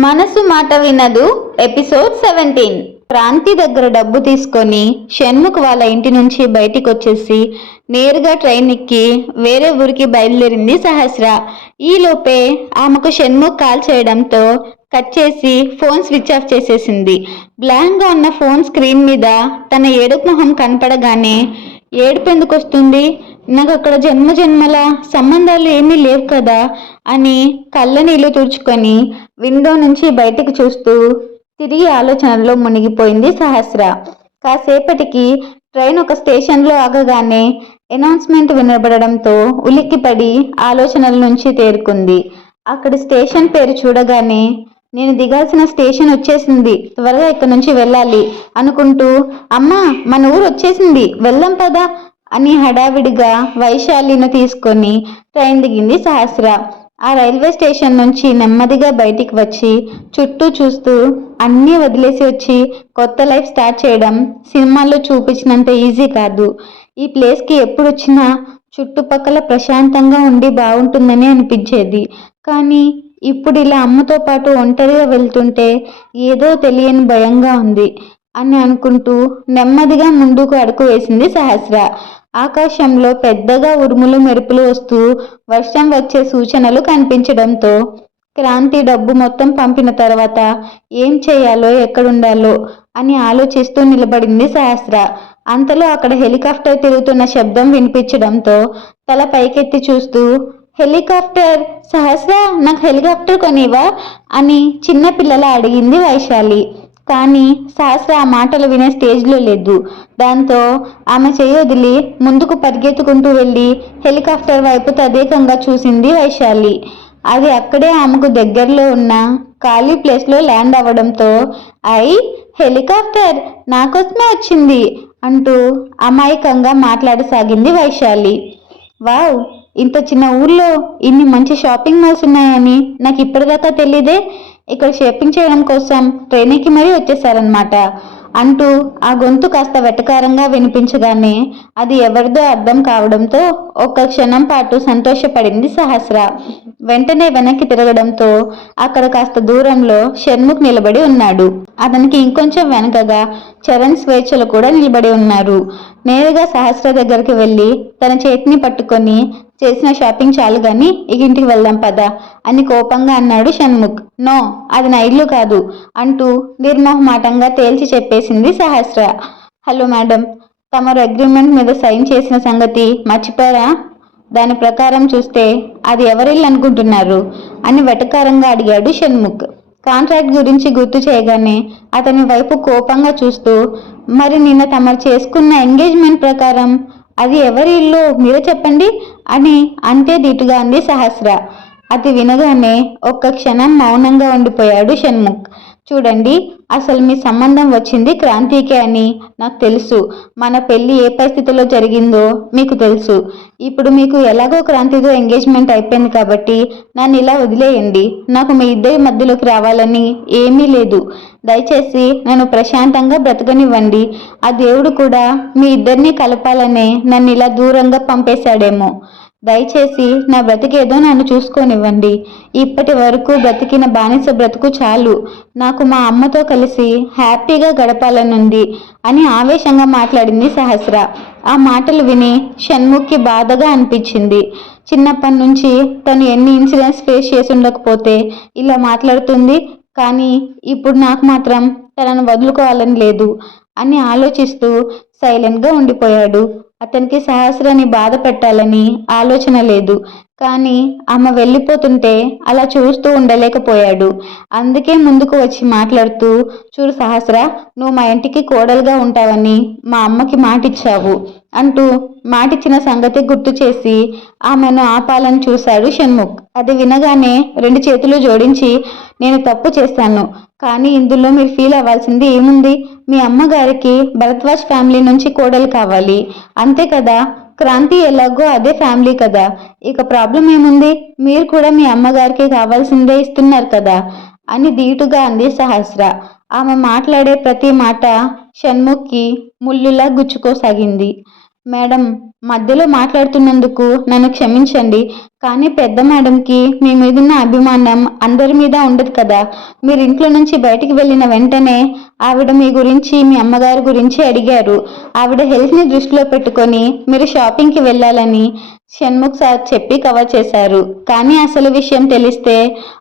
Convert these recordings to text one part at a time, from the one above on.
మనసు మాట వినదు ఎపిసోడ్ 17. క్రాంతి దగ్గర డబ్బు తీసుకొని షణ్ముఖ్ వాళ్ళ ఇంటి నుంచి బయటికి వచ్చేసి నేరుగా ట్రైన్ ఎక్కి వేరే ఊరికి బయలుదేరింది సహస్ర. ఈలోపే ఆమెకు షణ్ముఖ్ కాల్ చేయడంతో కట్ చేసి ఫోన్ స్విచ్ ఆఫ్ చేసేసింది. బ్లాంక్గా ఉన్న ఫోన్ స్క్రీన్ మీద తన ఏడుపు మొహం కనపడగానే ఏడుపు ఎందుకు వస్తుంది, నాకు అక్కడ జన్మల సంబంధాలు ఏమీ లేవు కదా అని కళ్ళ నీళ్లు తుడుచుకొని విండో నుంచి బయటకు చూస్తూ తిరిగి ఆలోచనల్లో మునిగిపోయింది సహస్ర. కాసేపటికి ట్రైన్ ఒక స్టేషన్లో ఆగగానే అనౌన్స్మెంట్ వినబడడంతో ఉలిక్కిపడి ఆలోచనల నుంచి తేరుకుంది. అక్కడి స్టేషన్ పేరు చూడగానే నేను దిగాల్సిన స్టేషన్ వచ్చేసింది, త్వరగా ఇక్కడ నుంచి వెళ్ళాలి అనుకుంటూ అమ్మా మన ఊరు వచ్చేసింది వెళ్దాం పదా అని హడావిడిగా వైశాలిని తీసుకొని ట్రైన్ దిగింది సహస్ర. ఆ రైల్వే స్టేషన్ నుంచి నెమ్మదిగా బయటికి వచ్చి చుట్టూ చూస్తూ అన్నీ వదిలేసి వచ్చి కొత్త లైఫ్ స్టార్ట్ చేయడం సినిమాల్లో చూపించినంత ఈజీ కాదు. ఈ ప్లేస్కి ఎప్పుడు వచ్చినా చుట్టుపక్కల ప్రశాంతంగా ఉండి బాగుంటుందని అనిపించేది. కానీ ఇప్పుడు ఇలా అమ్మతో పాటు ఒంటరిగా వెళ్తుంటే ఏదో తెలియని భయంగా ఉంది అని అనుకుంటూ నెమ్మదిగా ముందుకు అడుగు వేసింది సహస్ర. ఆకాశంలో పెద్దగా ఉరుములు మెరుపులు వస్తూ వర్షం వచ్చే సూచనలు కనిపించడంతో క్రాంతి డబ్బు మొత్తం పంపిన తర్వాత ఏం చేయాలో ఎక్కడుండాలో అని ఆలోచిస్తూ నిలబడింది సహస్ర. అంతలో అక్కడ హెలికాప్టర్ తిరుగుతున్న శబ్దం వినిపించడంతో తల పైకెత్తి చూస్తూ హెలికాప్టర్ సహస్ర, నాకు హెలికాప్టర్ కొనివా అని చిన్న పిల్లల అడిగింది వైశాలి. కానీ సహస్ర ఆ మాటలు వినే స్టేజ్లో లేదు. దాంతో ఆమె చేయి వదిలి ముందుకు పరిగెత్తుకుంటూ వెళ్ళి హెలికాప్టర్ వైపు తదేకంగా చూసింది వైశాలి. అది అక్కడే ఆమెకు దగ్గరలో ఉన్న ఖాళీ ప్లేస్లో ల్యాండ్ అవ్వడంతో హెలికాప్టర్ నాకోసమే వచ్చింది అంటూ అమాయకంగా మాట్లాడసాగింది వైశాలి. వావ్, ఇంత చిన్న ఊర్లో ఇన్ని మంచి షాపింగ్ మాల్స్ ఉన్నాయని నాకు ఇప్పటిదాకా తెలీదే, ఇక్కడ షాపింగ్ చేయడం కోసం ట్రైన్కి మరీ వచ్చేసారనమాట అంటూ ఆ గొంతు కాస్త వెటకారంగా వినిపించగానే అది ఎవరిదో అర్థం కావడంతో ఒక్క క్షణం పాటు సంతోషపడింది సహస్ర. వెంటనే వెనక్కి తిరగడంతో అక్కడ కాస్త దూరంలో షణ్ముఖ్ నిలబడి ఉన్నాడు. అతనికి ఇంకొంచెం వెనకగా చరణ్, స్వేచ్ఛలు కూడా నిలబడి ఉన్నారు. నేరుగా సహస్ర దగ్గరికి వెళ్ళి తన చేతిని పట్టుకొని చేసిన షాపింగ్ చాలు గాని ఇక ఇంటికి వెళ్దాం పదా అని కోపంగా అన్నాడు షణ్ముఖ్. నో, అది నా ఇల్లు కాదు అంటూ నిర్మోహమాటంగా తేల్చి చెప్పేసింది సహస్ర. హలో మేడం, తమరు అగ్రిమెంట్ మీద సైన్ చేసిన సంగతి మర్చిపోయారా? దాని ప్రకారం చూస్తే అది ఎవరిల్లు అనుకుంటున్నారు అని వెటకారంగా అడిగాడు షణ్ముఖ్. కాంట్రాక్ట్ గురించి గుర్తు చేయగానే అతని వైపు కోపంగా చూస్తూ మరి నిన్న తమరు చేసుకున్న ఎంగేజ్మెంట్ ప్రకారం అది ఎవరి ఇల్లు మీరే చెప్పండి అని అంతే ధీటుగా అంది సహస్ర. అది వినగానే ఒక్క క్షణం మౌనంగా ఉండిపోయాడు షణ్ముఖ్. చూడండి, అసలు మీ సంబంధం వచ్చింది క్రాంతికే అని నాకు తెలుసు. మన పెళ్ళి ఏ పరిస్థితిలో జరిగిందో మీకు తెలుసు. ఇప్పుడు మీకు ఎలాగో క్రాంతితో ఎంగేజ్మెంట్ అయిపోయింది కాబట్టి నన్ను ఇలా వదిలేయండి. నాకు మీ ఇద్దరి మధ్యలోకి రావాలని ఏమీ లేదు. దయచేసి నన్ను ప్రశాంతంగా బ్రతకనివ్వండి. ఆ దేవుడు కూడా మీ ఇద్దరిని కలపాలనే నన్ను ఇలా దూరంగా పంపేశాడేమో. దయచేసి నా బ్రతికేదో నన్ను చూసుకోనివ్వండి. ఇప్పటి వరకు బ్రతికిన బానిస బ్రతుకు చాలు. నాకు మా అమ్మతో కలిసి హ్యాపీగా గడపాలనుంది అని ఆవేశంగా మాట్లాడింది సహస్ర. ఆ మాటలు విని షణ్ముఖ్కి బాధగా అనిపించింది. చిన్నప్పటి నుంచి తను ఎన్ని ఇన్సిడెంట్స్ ఫేస్ చేసి ఉండకపోతే ఇలా మాట్లాడుతుంది, కానీ ఇప్పుడు నాకు మాత్రం తనను వదులుకోవాలని లేదు అని ఆలోచిస్తూ సైలెంట్గా ఉండిపోయాడు. అతనికి సహస్రని బాధ పెట్టాలని ఆలోచన లేదు, కానీ ఆమె వెళ్ళిపోతుంటే అలా చూస్తూ ఉండలేకపోయాడు. అందుకే ముందుకు వచ్చి మాట్లాడుతూ చూడు సహస్ర, నువ్వు మా ఇంటికి కోడలుగా ఉంటావని మా అమ్మకి మాటిచ్చావు అంటూ మాటిచ్చిన సంగతి గుర్తు చేసి ఆమెను ఆపాలని చూశాడు షణ్ముఖ్. అది వినగానే రెండు చేతులు జోడించి నేను తప్పు చేశాను, కానీ ఇందులో మీరు ఫీల్ అవ్వాల్సింది ఏముంది? మీ అమ్మగారికి భరద్వాజ్ ఫ్యామిలీ నుంచి కోడలు కావాలి అంతే కదా. క్రాంతి ఎలాగో అదే ఫ్యామిలీ కదా, ఇక ప్రాబ్లం ఏముంది? మీరు కూడా మీ అమ్మగారికి కావాల్సిందే ఇస్తున్నారు కదా అని ధీటుగా అంది సహస్ర. ఆమె మాట్లాడే ప్రతి మాట షణ్ముఖ్కి ముళ్ళులా గుచ్చుకోసాగింది. మేడం, మధ్యలో మాట్లాడుతున్నందుకు నన్ను క్షమించండి. కానీ పెద్ద మేడంకి మీ మీదున్న అభిమానం అందరి మీద ఉండదు కదా. మీరు ఇంట్లో నుంచి బయటికి వెళ్ళిన వెంటనే ఆవిడ మీ గురించి, మీ అమ్మగారి గురించి అడిగారు. ఆవిడ హెల్త్ని దృష్టిలో పెట్టుకొని మీరు షాపింగ్కి వెళ్ళాలని షణ్ముఖ్ సార్ చెప్పి కవర్ చేశారు. కానీ అసలు విషయం తెలిస్తే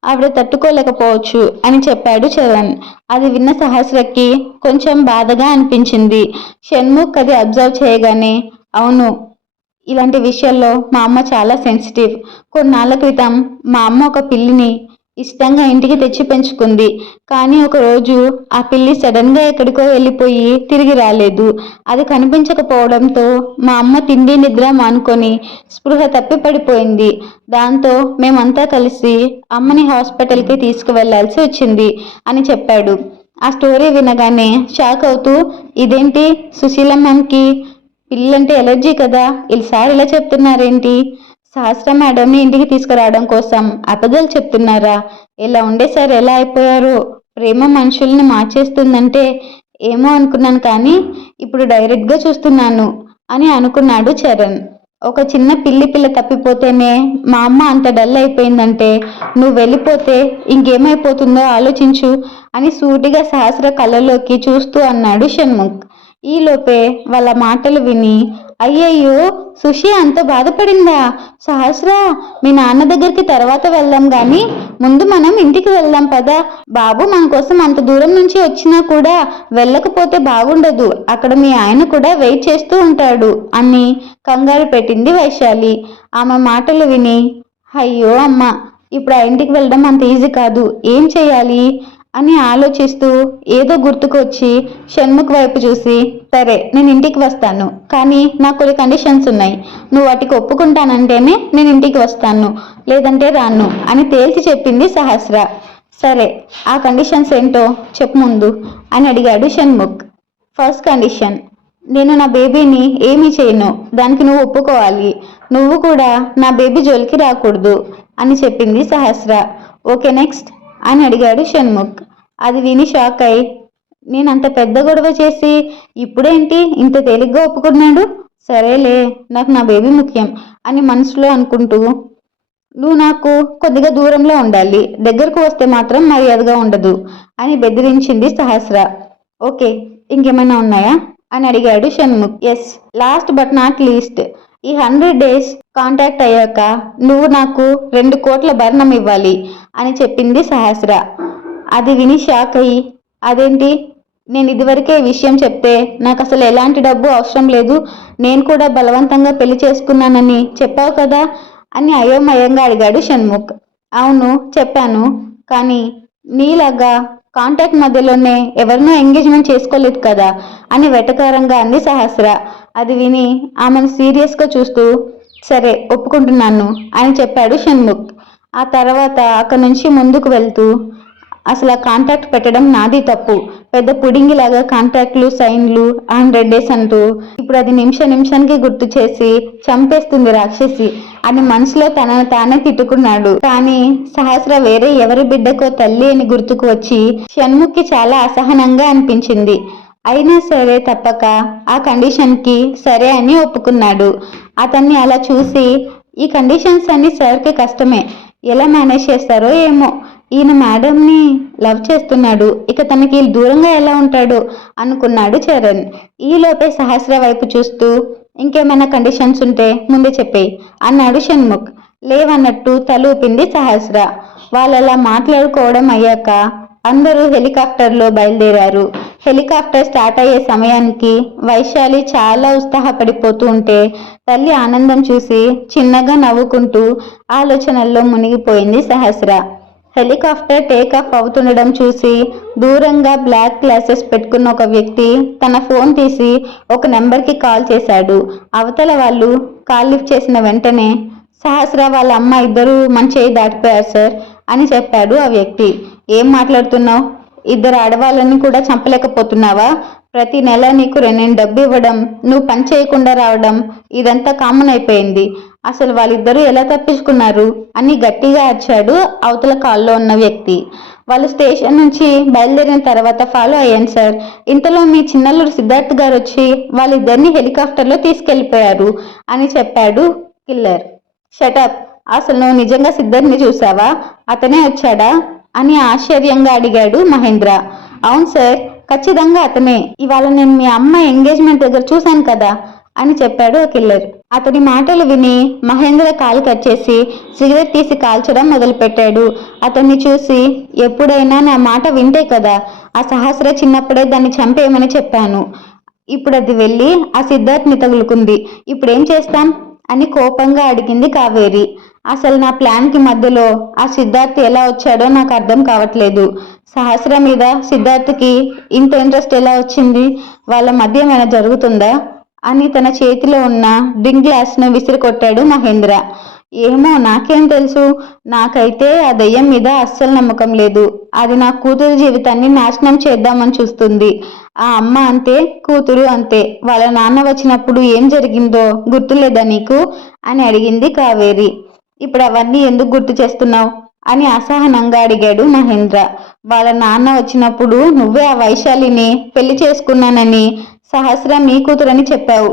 ఆవిడ తట్టుకోలేకపోవచ్చు అని చెప్పాడు చరణ్. అది విన్న సహస్రకి కొంచెం బాధగా అనిపించింది. షణ్ముఖ్ అది అబ్జర్వ్ చేయగానే, అవును, ఇలాంటి విషయాల్లో మా అమ్మ చాలా సెన్సిటివ్. కొన్నాళ్ళ క్రితం మా అమ్మ ఒక పిల్లిని ఇష్టంగా ఇంటికి తెచ్చి పెంచుకుంది. కానీ ఒకరోజు ఆ పిల్లి సడన్గా ఎక్కడికో వెళ్ళిపోయి తిరిగి రాలేదు. అది కనిపించకపోవడంతో మా అమ్మ తిండి నిద్ర మానుకొని స్పృహ తప్పి పడిపోయింది. దాంతో మేమంతా కలిసి అమ్మని హాస్పిటల్కి తీసుకువెళ్లాల్సి వచ్చింది అని చెప్పాడు. ఆ స్టోరీ వినగానే షాక్ అవుతూ, ఇదేంటి, సుశీల మ్యామ్కి పిల్లంటే ఎలర్జీ కదా, ఈసారి ఇలా చెప్తున్నారేంటి? సహస్ర మేడంని ఇంటికి తీసుకురావడం కోసం అబద్ధాలు చెప్తున్నారా? ఇలా ఉండేసారి ఎలా అయిపోయారో. ప్రేమ మనుషుల్ని మార్చేస్తుందంటే ఏమో అనుకున్నాను, కానీ ఇప్పుడు డైరెక్ట్గా చూస్తున్నాను అని అనుకున్నాడు చరణ్. ఒక చిన్న పిల్ల తప్పిపోతేనే మా అమ్మ అంత డల్ అయిపోయిందంటే నువ్వు వెళ్ళిపోతే ఇంకేమైపోతుందో ఆలోచించు అని సూటిగా సహస్ర కళ్ళలోకి చూస్తూ అన్నాడు షణ్ముఖ్. ఈలోపే వాళ్ళ మాటలు విని, అయ్యయ్యో, సుషి అంత బాధపడిందా? సహస్ర, మీ నాన్న దగ్గరికి తర్వాత వెళ్దాం గాని ముందు మనం ఇంటికి వెళ్దాం పదా. బాబు మన కోసం అంత దూరం నుంచి వచ్చినా కూడా వెళ్ళకపోతే బాగుండదు. అక్కడ మీ ఆయన కూడా వెయిట్ చేస్తూ ఉంటాడు అని కంగారు పెట్టింది వైశాలి. ఆమె మాటలు విని, అయ్యో అమ్మ, ఇప్పుడు ఆ ఇంటికి వెళ్ళడం అంత ఈజీ కాదు, ఏం చేయాలి అని ఆలోచిస్తూ ఏదో గుర్తుకొచ్చి షణ్ముఖ్ వైపు చూసి, సరే నేను ఇంటికి వస్తాను, కానీ నాకు కొన్ని కండిషన్స్ ఉన్నాయి. నువ్వు వాటికి ఒప్పుకుంటానంటేనే నేను ఇంటికి వస్తాను, లేదంటే రాను అని తేల్చి చెప్పింది సహస్ర. సరే, ఆ కండిషన్స్ ఏంటో చెప్పు ముందు అని అడిగాడు షణ్ముఖ్. ఫస్ట్ కండిషన్, నేను నా బేబీని ఏమీ చేయను, దానికి నువ్వు ఒప్పుకోవాలి. నువ్వు కూడా నా బేబీ జోలికి రాకూడదు అని చెప్పింది సహస్ర. ఓకే, నెక్స్ట్ అని అడిగాడు షణ్ముఖ్. అది విని షాక్ అయి, నేను అంత పెద్ద గొడవ చేసి ఇప్పుడేంటి ఇంత తేలిగ్గా ఒప్పుకున్నాడు? సరేలే, నాకు నా బేబీ ముఖ్యం అని మనసులో అనుకుంటూ, నువ్వు నాకు కొద్దిగా దూరంలో ఉండాలి, దగ్గరకు వస్తే మాత్రం మర్యాదగా ఉండదు అని బెదిరించింది సహస్ర. ఓకే, ఇంకేమైనా ఉన్నాయా అని అడిగాడు Shanmukh. Yes, last but not least, ఈ 100 days కాంటాక్ట్ అయ్యాక నువ్వు నాకు 2 కోట్ల భరణం ఇవ్వాలి అని చెప్పింది సహస్ర. అది విని షాక్ అయ్యి, అదేంటి, నేను ఇదివరకే విషయం చెప్తే నాకు అసలు ఎలాంటి డబ్బు అవసరం లేదు, నేను కూడా బలవంతంగా పెళ్లి చేసుకున్నానని చెప్పావు కదా అని అయోమయంగా అడిగాడు షణ్ముఖ్. అవును చెప్పాను, కానీ నీలాగా కాంటాక్ట్ మధ్యలోనే ఎవరినో ఎంగేజ్మెంట్ చేసుకోలేదు కదా అని వెటకారంగా అంది సహస్ర. అది విని ఆమెను సీరియస్గా చూస్తూ, సరే ఒప్పుకుంటున్నాను అని చెప్పాడు షణ్ముఖ్. ఆ తర్వాత అక్కడి నుంచి ముందుకు వెళ్తూ, అసలు ఆ కాంటాక్ట్ పెట్టడం నాది తప్పు, పెద్ద పుడింగిలాగా కాంటాక్ట్లు, సైన్లు, 100 days అంటూ ఇప్పుడు అది నిమిషానికి గుర్తు చేసి చంపేస్తుంది రాక్షసి అని మనసులో తనను తానే తిట్టుకున్నాడు. కానీ సహస్ర వేరే ఎవరి బిడ్డకో తల్లి అని గుర్తుకు వచ్చి షణ్ముఖ్కి చాలా అసహనంగా అనిపించింది. అయినా సరే తప్పక ఆ కండిషన్కి సరే అని ఒప్పుకున్నాడు. అతన్ని అలా చూసి, ఈ కండిషన్స్ అన్ని సార్కి కష్టమే, ఎలా మేనేజ్ చేస్తారో ఏమో, ఈయన మేడంని లవ్ చేస్తున్నాడు, ఇక తనకి దూరంగా ఎలా ఉంటాడు అనుకున్నాడు చరణ్. ఈలోపే సహస్ర వైపు చూస్తూ, ఇంకేమైనా కండిషన్స్ ఉంటే ముందే చెప్పేయి అన్నాడు షణ్ముఖ్. లేవన్నట్టు తలూపింది సహస్ర. వాళ్ళలా మాట్లాడుకోవడం అయ్యాక అందరూ హెలికాప్టర్లో బయలుదేరారు. హెలికాప్టర్ స్టార్ట్ అయ్యే సమయానికి వైశాలి చాలా ఉత్సాహపడిపోతూ ఉంటే తల్లి ఆనందం చూసి చిన్నగా నవ్వుకుంటూ ఆలోచనల్లో మునిగిపోయింది సహస్ర. హెలికాప్టర్ టేకాఫ్ అవుతుండడం చూసి దూరంగా బ్లాక్ గ్లాసెస్ పెట్టుకున్న ఒక వ్యక్తి తన ఫోన్ తీసి ఒక నెంబర్కి కాల్ చేశాడు. అవతల వాళ్ళు కాల్ లిఫ్ట్ చేసిన వెంటనే, సహస్ర వాళ్ళ అమ్మ ఇద్దరు మన చేయి దాటిపోయారు సార్ అని చెప్పాడు ఆ వ్యక్తి. ఏం మాట్లాడుతున్నావు? 2 ఆడవాళ్ళని కూడా చంపలేకపోతున్నావా? ప్రతి నెల నీకు 2 డబ్బు ఇవ్వడం, నువ్వు పని చేయకుండా రావడం, ఇదంతా కామన్ అయిపోయింది. అసలు వాళ్ళిద్దరూ ఎలా తప్పించుకున్నారు అని గట్టిగా అరిచాడు అవతల కాల్లో ఉన్న వ్యక్తి. వాళ్ళు స్టేషన్ నుంచి బయలుదేరిన తర్వాత ఫాలో అయ్యాను సార్. ఇంతలో మీ చిన్నల్లుడు సిద్ధార్థ్ గారు వచ్చి వాళ్ళిద్దరిని హెలికాప్టర్లో తీసుకెళ్లిపోయారు అని చెప్పాడు కిల్లర్. షటప్, అసలు నువ్వు నిజంగా సిద్ధార్థ్ని చూసావా? అతనే వచ్చాడా అని ఆశ్చర్యంగా అడిగాడు మహేంద్ర. అవును సార్, ఖచ్చితంగా అతనే. ఇవాళ నేను మీ అమ్మ ఎంగేజ్మెంట్ దగ్గర చూశాను కదా అని చెప్పాడు కిల్లర్. అతని మాటలు విని మహేంద్ర కాలు కట్ చేసి సిగరెట్ తీసి కాల్చడం మొదలుపెట్టాడు. అతన్ని చూసి, ఎప్పుడైనా నా మాట వింటే కదా, ఆ సహస్ర చిన్నప్పుడే దాన్ని చంపేయమని చెప్పాను. ఇప్పుడు అది వెళ్ళి ఆ సిద్ధార్థ్ని తగులుకుంది. ఇప్పుడేం చేస్తాం అని కోపంగా అడిగింది కావేరి. అసలు నా ప్లాన్కి మధ్యలో ఆ సిద్ధార్థ్ ఎలా వచ్చాడో నాకు అర్థం కావట్లేదు. సహస్ర మీద సిద్ధార్థ్కి ఇంత ఇంట్రెస్ట్ ఎలా వచ్చింది? వాళ్ళ మధ్య ఏమైనా జరుగుతుందా అని తన చేతిలో ఉన్న డ్రింక్ గ్లాస్ను విసిరికొట్టాడు మహేంద్ర. ఏమో, నాకేం తెలుసు. నాకైతే ఆ దయ్యం మీద అస్సలు నమ్మకం లేదు. అది నా కూతురు జీవితాన్ని నాశనం చేద్దామని చూస్తుంది. ఆ అమ్మ అంతే, కూతురు అంతే. వాళ్ళ నాన్న వచ్చినప్పుడు ఏం జరిగిందో గుర్తులేదా నీకు అని అడిగింది కావేరి. ఇప్పుడు అవన్నీ ఎందుకు గుర్తు చేస్తున్నావు అని అసహనంగా అడిగాడు మహేంద్ర. వాళ్ళ నాన్న వచ్చినప్పుడు నువ్వే ఆ వైశాలిని పెళ్లి చేసుకున్నానని, సహస్ర మీ కూతురని చెప్పావు.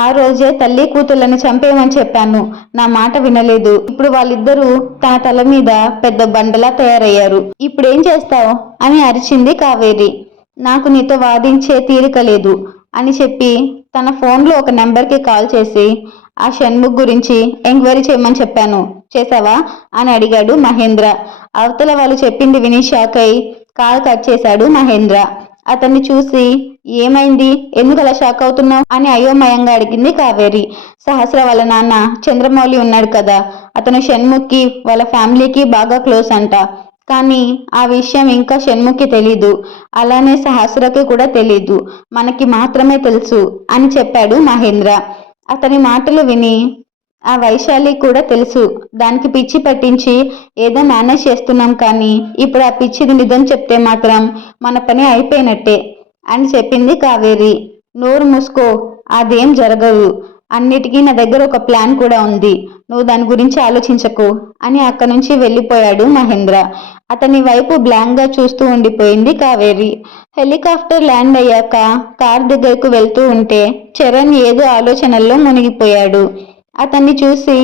ఆ రోజే తల్లి కూతుర్లను చంపేయమని చెప్పాను. నా మాట వినలేదు. ఇప్పుడు వాళ్ళిద్దరూ తన తల మీద పెద్ద బండలా తయారయ్యారు. ఇప్పుడేం చేస్తావు అని అరిచింది కావేరి. నాకు నీతో వాదించే తీరిక లేదు అని చెప్పి తన ఫోన్లో ఒక నెంబర్కి కాల్ చేసి ఆ షణ్ముఖ్ గురించి ఎంక్వైరీ చేయమని చెప్పాను, చేసావా అని అడిగాడు మహేంద్ర. అవతల వాళ్ళు చెప్పింది విని షాక్ అయి కాల్ కట్ చేశాడు మహేంద్ర. అతన్ని చూసి, ఏమైంది, ఎందుకు అలా షాక్ అవుతున్నావు అని అయోమయంగా అడిగింది కావేరి. సహస్ర వాళ్ళ నాన్న చంద్రమౌళి ఉన్నాడు కదా, అతను షణ్ముఖ్కి వాళ్ళ ఫ్యామిలీకి బాగా క్లోజ్ అంట. కానీ ఆ విషయం ఇంకా షణ్ముఖ్కి తెలీదు. అలానే సహస్రకి కూడా తెలీదు. మనకి మాత్రమే తెలుసు అని చెప్పాడు మహేంద్ర. అతని మాటలు విని, ఆ వైశాలి కూడా తెలుసు. దానికి పిచ్చి పట్టించి ఏదో మేనేజ్ చేస్తున్నాం, కానీ ఇప్పుడు ఆ పిచ్చిది నిజం చెప్తే మాత్రం మన పని అయిపోయినట్టే అని చెప్పింది కావేరి. నోరు మూసుకో, అదేం జరగదు. అన్నిటికీ నా దగ్గర ఒక ప్లాన్ కూడా ఉంది. నువ్వు దాని గురించి ఆలోచించకు అని అక్కడి నుంచి వెళ్ళిపోయాడు మహేంద్ర. అతని వైపు బ్లాంక్గా చూస్తూ ఉండిపోయింది కావేరి. హెలికాప్టర్ ల్యాండ్ అయ్యాక కార్ దగ్గరకు వెళ్తూ ఉంటే చరణ్ ఏదో ఆలోచనల్లో మునిగిపోయాడు. అతన్ని చూసి,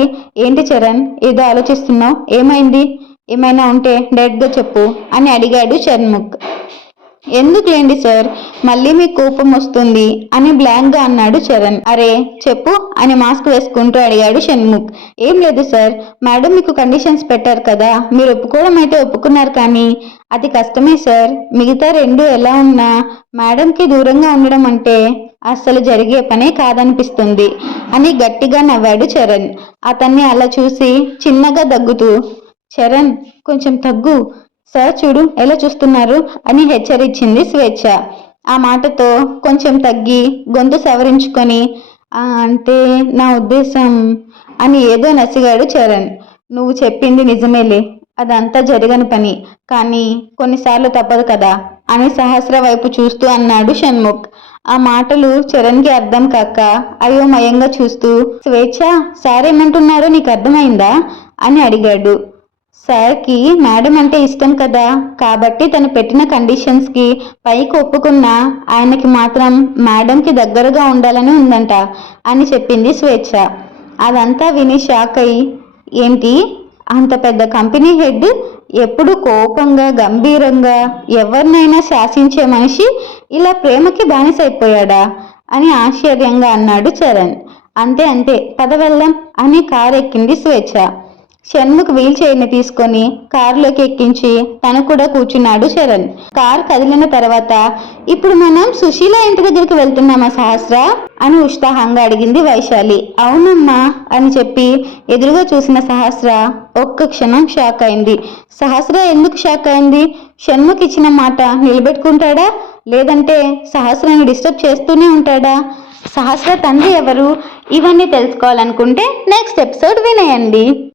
ఏంటి చరణ్, ఏదో ఆలోచిస్తున్నావు, ఏమైంది? ఏమైనా ఉంటే డైరెక్ట్గా చెప్పు అని అడిగాడు షణ్ముఖ్. ఎందుకులేండి సార్, మళ్ళీ మీకు కోపం వస్తుంది అని బ్లాంక్గా అన్నాడు చరణ్. అరే చెప్పు అని మాస్క్ వేసుకుంటూ అడిగాడు షణ్ముఖ్. ఏం లేదు సార్, మేడం మీకు కండిషన్స్ పెట్టారు కదా, మీరు ఒప్పుకోవడం అయితే ఒప్పుకున్నారు, కానీ అది కష్టమే సార్. మిగతా రెండు ఎలా ఉన్నా మేడంకి దూరంగా ఉండడం అంటే అస్సలు జరిగే పనే కాదనిపిస్తుంది అని గట్టిగా నవ్వాడు చరణ్. అతన్ని అలా చూసి చిన్నగా దగ్గుతూ, చరణ్ కొంచెం తగ్గు సార్, చూడు ఎలా చూస్తున్నారు అని హెచ్చరించింది స్వేచ్ఛ. ఆ మాటతో కొంచెం తగ్గి గొంతు సవరించుకొని, అంటే నా ఉద్దేశం అని ఏదో నసిగాడు చరణ్. నువ్వు చెప్పింది నిజమేలే, అదంతా జరగని పని, కానీ కొన్నిసార్లు తప్పదు కదా అని సహస్ర వైపు చూస్తూ అన్నాడు షణ్ముఖ్. ఆ మాటలు చరణ్కి అర్థం కాక అయోమయంగా చూస్తూ, స్వేచ్ఛ సార్ ఏమంటున్నారో నీకు అర్థమైందా అని అడిగాడు. సార్కి మేడం అంటే ఇష్టం కదా, కాబట్టి తను పెట్టిన కండిషన్స్కి పైకి ఒప్పుకున్నా ఆయనకి మాత్రం మేడంకి దగ్గరగా ఉండాలని ఉందంట అని చెప్పింది స్వేచ్ఛ. అదంతా విని షాక్ అయి, ఏంటి, అంత పెద్ద కంపెనీ హెడ్ ఎప్పుడు కోపంగా గంభీరంగా ఎవరినైనా శాసించే మనిషి ఇలా ప్రేమకి బానిసైపోయాడా అని ఆశ్చర్యంగా అన్నాడు చరణ్. అంతే అంతే, పద వెళ్దాం అని కారు ఎక్కింది స్వేచ్ఛ. షణ్ముఖ్ వీల్ చైర్ని తీసుకొని కారులోకి ఎక్కించి తను కూడా కూర్చున్నాడు చరణ్. కారు కదిలిన తర్వాత, ఇప్పుడు మనం సుశీల ఇంటి దగ్గరికి వెళ్తున్నామా సహస్ర అని ఉత్సాహంగా అడిగింది వైశాలి. అవునమ్మా అని చెప్పి ఎదురుగా చూసిన సహస్ర ఒక్క క్షణం షాక్ అయింది. సహస్ర ఎందుకు షాక్ అయింది? షణ్ముఖ్ ఇచ్చిన మాట నిలబెట్టుకుంటాడా, లేదంటే సహస్రని డిస్టర్బ్ చేస్తూనే ఉంటాడా? సహస్ర తండ్రి ఎవరు? ఇవన్నీ తెలుసుకోవాలనుకుంటే నెక్స్ట్ ఎపిసోడ్ వినేయండి.